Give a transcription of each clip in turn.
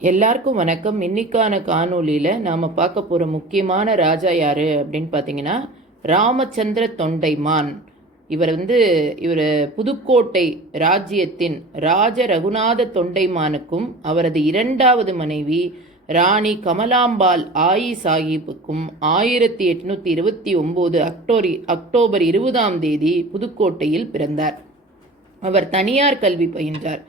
எல்லாருக்கும் வணக்கம். இன்னைக்கான காணொலியில் நாம் பார்க்க போகிற முக்கியமான ராஜா யார் அப்படின்னு பார்த்தீங்கன்னா ராமச்சந்திர தொண்டைமான். இவர் புதுக்கோட்டை ராஜ்யத்தின் ராஜ ரகுநாத தொண்டைமானுக்கும் அவரது இரண்டாவது மனைவி ராணி கமலாம்பாள் ஆயி சாஹிப்புக்கும் 1829 அக்டோபர் 20 புதுக்கோட்டையில் பிறந்தார். அவர் தனியார் கல்வி பயின்றார்.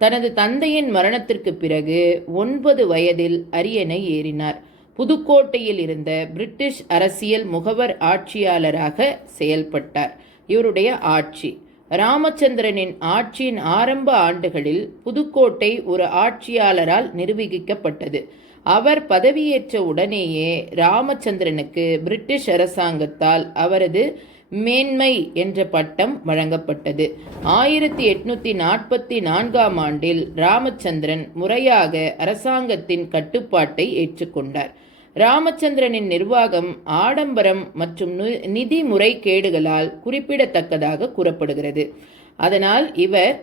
தனது தந்தையின் மரணத்திற்கு பிறகு 9 வயதில் அரியணை ஏறினார். புதுக்கோட்டையில் இருந்த பிரிட்டிஷ் அரசியல் முகவர் ஆட்சியாளராக செயல்பட்டார். இவருடைய ஆட்சி ராமச்சந்திரனின் ஆட்சியின் ஆரம்ப ஆண்டுகளில் புதுக்கோட்டை ஒரு ஆட்சியாளரால் நிர்வகிக்கப்பட்டது. அவர் பதவியேற்ற உடனேயே ராமச்சந்திரனுக்கு பிரிட்டிஷ் அரசாங்கத்தால் அவரது மேன்மை என்ற பட்டம் வழங்கப்பட்டது. 1844 ஆண்டில் ராமச்சந்திரன் முறையாக அரசாங்கத்தின் கட்டுப்பாட்டை ஏற்றுக்கொண்டார். ராமச்சந்திரனின் நிர்வாகம் ஆடம்பரம் மற்றும் நிதி முறைகேடுகளால் குறிப்பிடத்தக்கதாக கூறப்படுகிறது. அதனால் இவர்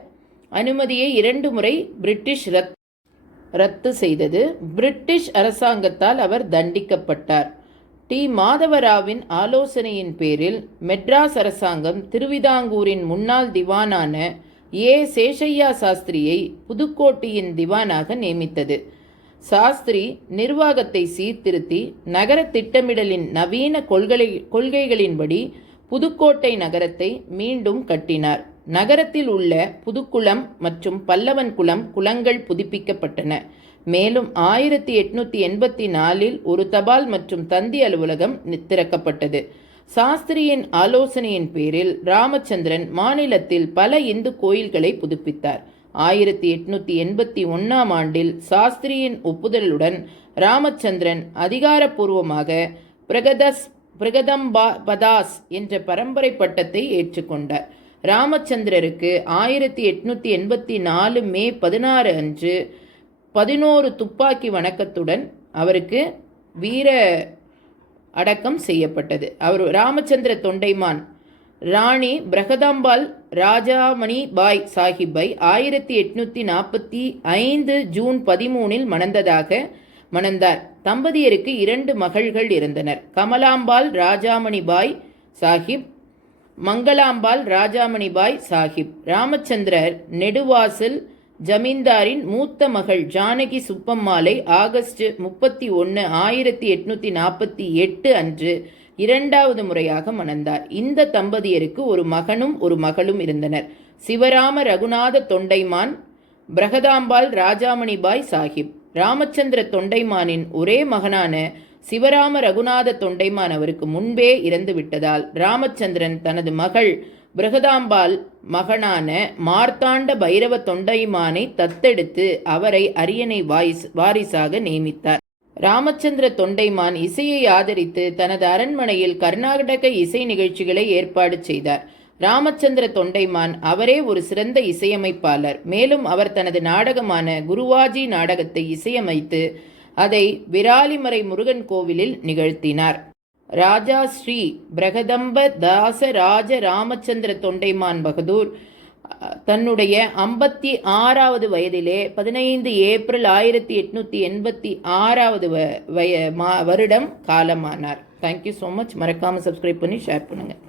அனுமதியை 2 முறை பிரிட்டிஷ் ரத்து செய்தது. பிரிட்டிஷ் அரசாங்கத்தால் அவர் தண்டிக்கப்பட்டார். டி. மாதவராவின் ஆலோசனையின் பேரில் மெட்ராஸ் அரசாங்கம் திருவிதாங்கூரின் முன்னாள் திவானான ஏ. சேஷையா சாஸ்திரியை புதுக்கோட்டையின் திவானாக நியமித்தது. சாஸ்திரி நிர்வாகத்தை சீர்திருத்தி நகர திட்டமிடலின் நவீன கொள்கைகளின்படி புதுக்கோட்டை நகரத்தை மீண்டும் கட்டினார். நகரத்தில் உள்ள புதுக்குளம் மற்றும் பல்லவன் குளங்கள் புதுப்பிக்கப்பட்டன. மேலும் 1884 ஒரு தபால் மற்றும் தந்தி அலுவலகம் திறக்கப்பட்டது. சாஸ்திரியின் ஆலோசனையின் பேரில் ராமச்சந்திரன் மாநிலத்தில் பல இந்து கோயில்களை புதுப்பித்தார். 1881 ஆண்டில் சாஸ்திரியின் ஒப்புதலுடன் ராமச்சந்திரன் அதிகாரப்பூர்வமாக பிரகதம்பதாஸ் என்ற பரம்பரை பட்டத்தை ஏற்றுக்கொண்டார். ராமச்சந்திரருக்கு 1884 மே 16 அன்று 11 துப்பாக்கி வணக்கத்துடன் அவருக்கு வீர அடக்கம் செய்யப்பட்டது. ராமச்சந்திர தொண்டைமான் ராணி பிரகதாம்பாள் ராஜாமணி பாய் சாஹிப்பை 1845 ஜூன் 13 மணந்தார். தம்பதியருக்கு 2 மகள்கள் இருந்தனர். கமலாம்பாள் ராஜாமணி பாய் சாஹிப், மங்களாம்பாள் ராஜாமணி பாய் சாஹிப். ராமச்சந்திரர் நெடுவாசல் ஜமீன்தாரின் மூத்த மகள் ஜானகி சுப்பம்மாளை ஆகஸ்ட் 31, 1848 அன்று 2வது முறையாக மணந்தார். இந்த தம்பதியருக்கு ஒரு மகனும் ஒரு மகளும் இருந்தனர். சிவராம ரகுநாத தொண்டைமான், பிரகதாம்பாள் ராஜாமணிபாய் சாஹிப். ராமச்சந்திர தொண்டைமானின் ஒரே மகனான சிவராம ரகுநாத தொண்டைமான் அவருக்கு முன்பே இறந்து விட்டதால் ராமச்சந்திரன் தனது மகள் பிரகதாம்பாள் மகனான மார்த்தாண்ட பைரவ தொண்டைமானை தத்தெடுத்து அவரை அரியணை வாரிசாக நியமித்தார். ராமச்சந்திர தொண்டைமான் இசையை ஆதரித்து தனது அரண்மனையில் கர்நாடக இசை நிகழ்ச்சிகளை ஏற்பாடு செய்தார். ராமச்சந்திர தொண்டைமான் அவரே ஒரு சிறந்த இசையமைப்பாளர். மேலும் அவர் தனது நாடகமான குருவாஜி நாடகத்தை இசையமைத்து அதை விராலிமறை முருகன் கோவிலில் நிகழ்த்தினார். ராஜா ஸ்ரீ பிரகதம்ப தாச ராஜ ராமச்சந்திர தொண்டைமான் பகதூர் தன்னுடைய 56வது வயதிலே 15 ஏப்ரல் 1886 வருடம் காலமானார். Thank you so much. மறக்காமல் சப்ஸ்கிரைப் பண்ணி ஷேர் பண்ணுங்கள்.